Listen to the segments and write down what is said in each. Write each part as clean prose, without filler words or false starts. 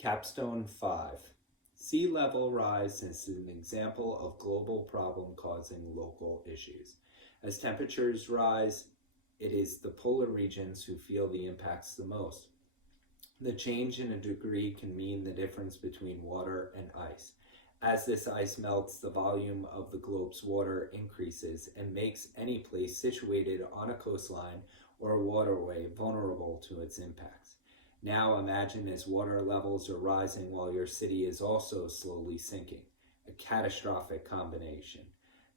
Capstone 5. Sea level rise is an example of global problem causing local issues. As temperatures rise, it is the polar regions who feel the impacts the most. The change in a degree can mean the difference between water and ice. As this ice melts, the volume of the globe's water increases and makes any place situated on a coastline or a waterway vulnerable to its impacts. Now imagine as water levels are rising while your city is also slowly sinking, a catastrophic combination.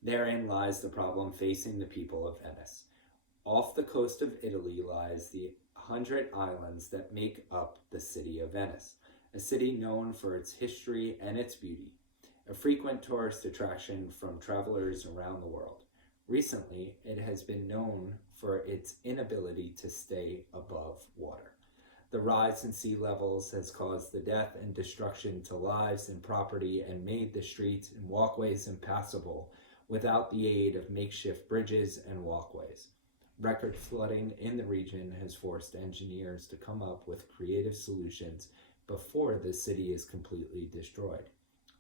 Therein lies the problem facing the people of Venice. Off the coast of Italy lies the 100 islands that make up the city of Venice, a city known for its history and its beauty, a frequent tourist attraction from travelers around the world. Recently, it has been known for its inability to stay above water. The rise in sea levels has caused the death and destruction to lives and property and made the streets and walkways impassable without the aid of makeshift bridges and walkways. Record flooding in the region has forced engineers to come up with creative solutions before the city is completely destroyed.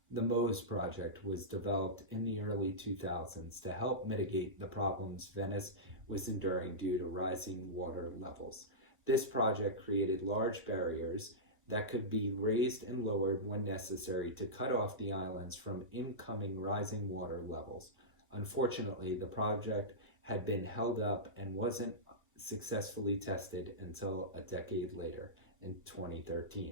The MOSE project was developed in the early 2000s to help mitigate the problems Venice was enduring due to rising water levels. This project created large barriers that could be raised and lowered when necessary to cut off the islands from incoming rising water levels. Unfortunately, the project had been held up and wasn't successfully tested until a decade later in 2013.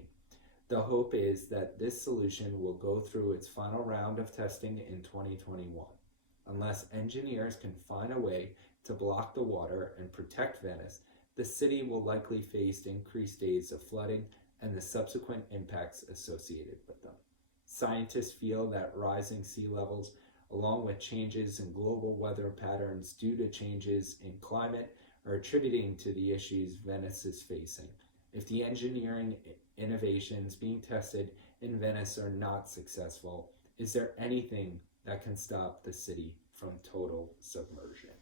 The hope is that this solution will go through its final round of testing in 2021. Unless engineers can find a way to block the water and protect Venice, the city will likely face increased days of flooding and the subsequent impacts associated with them. Scientists feel that rising sea levels, along with changes in global weather patterns due to changes in climate, are attributing to the issues Venice is facing. If the engineering innovations being tested in Venice are not successful, is there anything that can stop the city from total submersion?